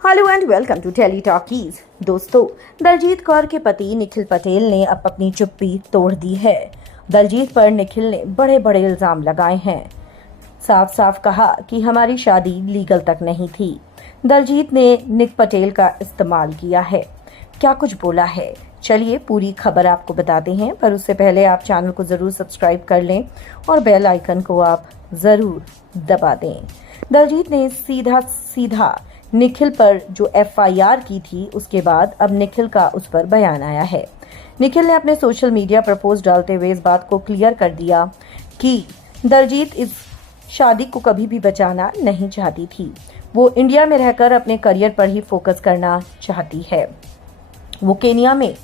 Hello and welcome to Tele Talkies. दोस्तों, दलजीत कौर के पति निखिल पटेल ने अब अपनी चुप्पी तोड़ दी है। दलजीत पर निखिल ने बड़े बड़े इल्जाम लगाए हैं। साफ साफ कहा कि हमारी शादी लीगल तक नहीं थी। दलजीत ने निक पटेल का इस्तेमाल किया है। क्या कुछ बोला है, चलिए पूरी खबर आपको बताते हैं, पर उससे पहले आप चैनल को जरूर सब्सक्राइब कर लें और बेल आइकन को आप जरूर दबा दें। दलजीत ने सीधा निखिल पर जो एफआईआर की थी, उसके बाद अब निखिल का उस पर बयान आया है। निखिल ने अपने सोशल मीडिया पर पोस्ट डालते हुए इस बात को क्लियर कर दिया कि दलजीत इस शादी को कभी भी बचाना नहीं चाहती थी। वो इंडिया में रहकर अपने करियर पर ही फोकस करना चाहती है। वो केनिया में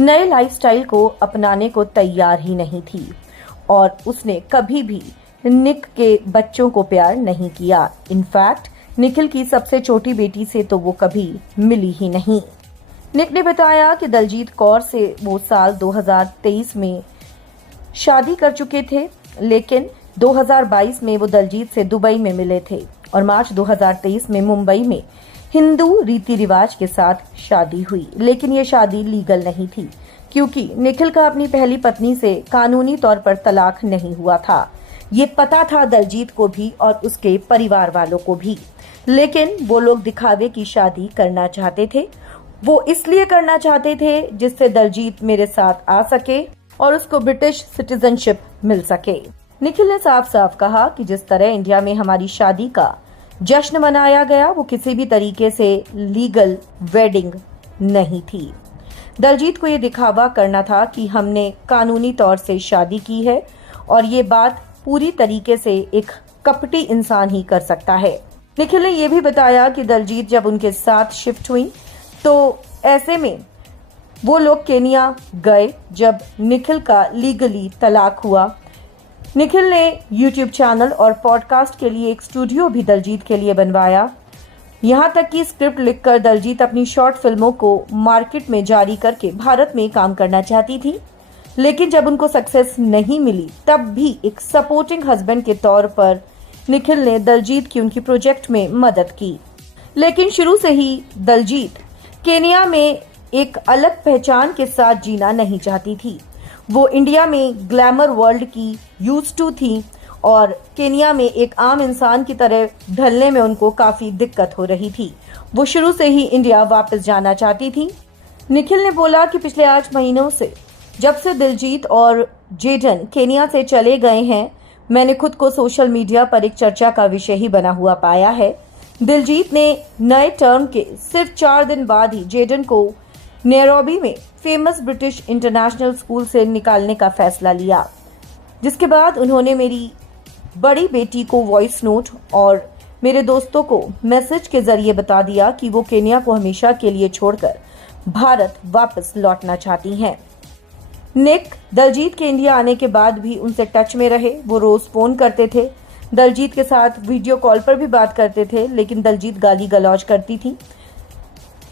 नए लाइफस्टाइल को अपनाने को तैयार ही नहीं थी और उसने कभी भी निक के बच्चों को प्यार नहीं किया। इनफैक्ट निखिल की सबसे छोटी बेटी से तो वो कभी मिली ही नहीं। निक ने बताया कि दलजीत कौर से वो साल 2023 में शादी कर चुके थे, लेकिन 2022 में वो दलजीत से दुबई में मिले थे और मार्च 2023 में मुंबई में हिंदू रीति रिवाज के साथ शादी हुई। लेकिन ये शादी लीगल नहीं थी क्योंकि निखिल का अपनी पहली पत्नी से कानूनी तौर पर तलाक नहीं हुआ था। ये पता था दलजीत को भी और उसके परिवार वालों को भी, लेकिन वो लोग दिखावे की शादी करना चाहते थे। वो इसलिए करना चाहते थे जिससे दलजीत मेरे साथ आ सके और उसको ब्रिटिश सिटीजनशिप मिल सके। निखिल ने साफ साफ कहा कि जिस तरह इंडिया में हमारी शादी का जश्न मनाया गया, वो किसी भी तरीके से लीगल वेडिंग नहीं थी। दलजीत को ये दिखावा करना था कि हमने कानूनी तौर से शादी की है और ये बात पूरी तरीके से एक कपटी इंसान ही कर सकता है। निखिल ने यह भी बताया कि दलजीत जब उनके साथ शिफ्ट हुई तो ऐसे में वो लोग केनिया गए जब निखिल का लीगली तलाक हुआ। निखिल ने यूट्यूब चैनल और पॉडकास्ट के लिए एक स्टूडियो भी दलजीत के लिए बनवाया। यहाँ तक कि स्क्रिप्ट लिखकर दलजीत अपनी शॉर्ट फिल्मों को मार्केट में जारी करके भारत में काम करना चाहती थी, लेकिन जब उनको सक्सेस नहीं मिली तब भी एक सपोर्टिंग हस्बैंड के तौर पर निखिल ने दलजीत की उनकी प्रोजेक्ट में मदद की। लेकिन शुरू से ही दलजीत केनिया में एक अलग पहचान के साथ जीना नहीं चाहती थी। वो इंडिया में ग्लैमर वर्ल्ड की यूज्ड टू थी और केनिया में एक आम इंसान की तरह ढलने में उनको काफी दिक्कत हो रही थी। वो शुरू से ही इंडिया वापस जाना चाहती थी। निखिल ने बोला कि पिछले 8 महीनों से जब से दिलजीत और जेडन केनिया से चले गए हैं, मैंने खुद को सोशल मीडिया पर एक चर्चा का विषय ही बना हुआ पाया है। दिलजीत ने नए टर्म के सिर्फ 4 दिन बाद ही जेडन को नैरोबी में फेमस ब्रिटिश इंटरनेशनल स्कूल से निकालने का फैसला लिया, जिसके बाद उन्होंने मेरी बड़ी बेटी को वॉइस नोट और मेरे दोस्तों को मैसेज के जरिए बता दिया कि वो केनिया को हमेशा के लिए छोड़कर भारत वापस लौटना चाहती हैं। निक दलजीत के इंडिया आने के बाद भी उनसे टच में रहे। वो रोज फोन करते थे, दलजीत के साथ वीडियो कॉल पर भी बात करते थे, लेकिन दलजीत गाली गलौज करती थी।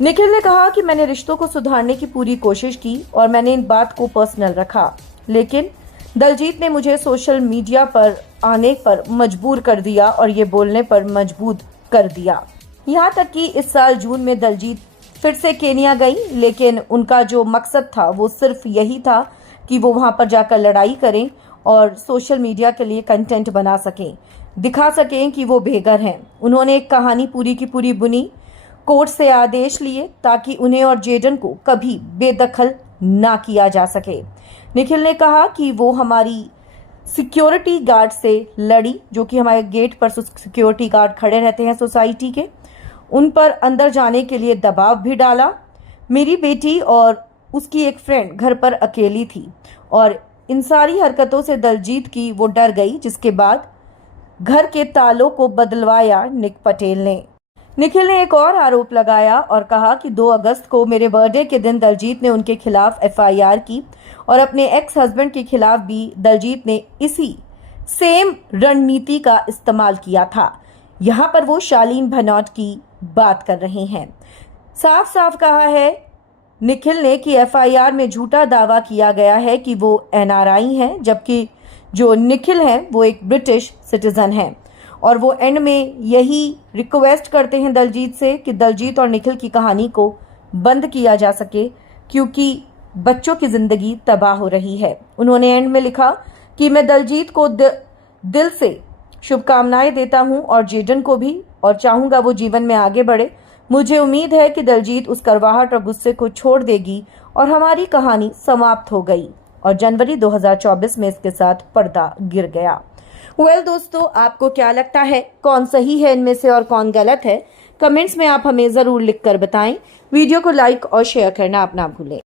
निखिल ने कहा कि मैंने रिश्तों को सुधारने की पूरी कोशिश की और मैंने इन बात को पर्सनल रखा, लेकिन दलजीत ने मुझे सोशल मीडिया पर आने पर मजबूर कर दिया और ये बोलने पर मजबूर कर दिया। यहाँ तक कि इस साल जून में दलजीत फिर से केनिया गई, लेकिन उनका जो मकसद था वो सिर्फ यही था कि वो वहां पर जाकर लड़ाई करें और सोशल मीडिया के लिए कंटेंट बना सकें, दिखा सकें कि वो बेघर हैं। उन्होंने एक कहानी पूरी की पूरी बुनी, कोर्ट से आदेश लिए ताकि उन्हें और जेडन को कभी बेदखल ना किया जा सके। निखिल ने कहा कि वो हमारी सिक्योरिटी गार्ड से लड़ी, जो कि हमारे गेट पर सिक्योरिटी गार्ड खड़े रहते हैं सोसाइटी के, उन पर अंदर जाने के लिए दबाव भी डाला। मेरी बेटी और उसकी एक फ्रेंड घर पर अकेली थी और इन सारी हरकतों से दलजीत की वो डर गई, जिसके बाद घर के तालों को बदलवाया निक पटेल ने। निखिल ने एक और आरोप लगाया और कहा कि 2 अगस्त को मेरे बर्थडे के दिन दलजीत ने उनके खिलाफ एफआईआर की और अपने एक्स हस्बैंड के खिलाफ भी दलजीत ने इसी सेम रणनीति का इस्तेमाल किया था। यहाँ पर वो शालीन भनौट की बात कर रहे हैं। साफ साफ कहा है निखिल ने कि एफआईआर में झूठा दावा किया गया है कि वो एनआरआई हैं, जबकि जो निखिल हैं वो एक ब्रिटिश सिटीजन हैं और वो एंड में यही रिक्वेस्ट करते हैं दलजीत से कि दलजीत और निखिल की कहानी को बंद किया जा सके, क्योंकि बच्चों की जिंदगी तबाह हो रही है। उन्होंने एंड में लिखा कि मैं दलजीत को दिल से शुभकामनाएं देता हूं और जेडन को भी, और चाहूंगा वो जीवन में आगे बढ़े। मुझे उम्मीद है कि दलजीत उस करवाहट और गुस्से को छोड़ देगी और हमारी कहानी समाप्त हो गई। और जनवरी 2024 में इसके साथ पर्दा गिर गया। दोस्तों, आपको क्या लगता है, कौन सही है इनमें से और कौन गलत है? कमेंट्स में आप हमें जरूर लिखकर बताएं। वीडियो को लाइक और शेयर करना आप ना भूलें।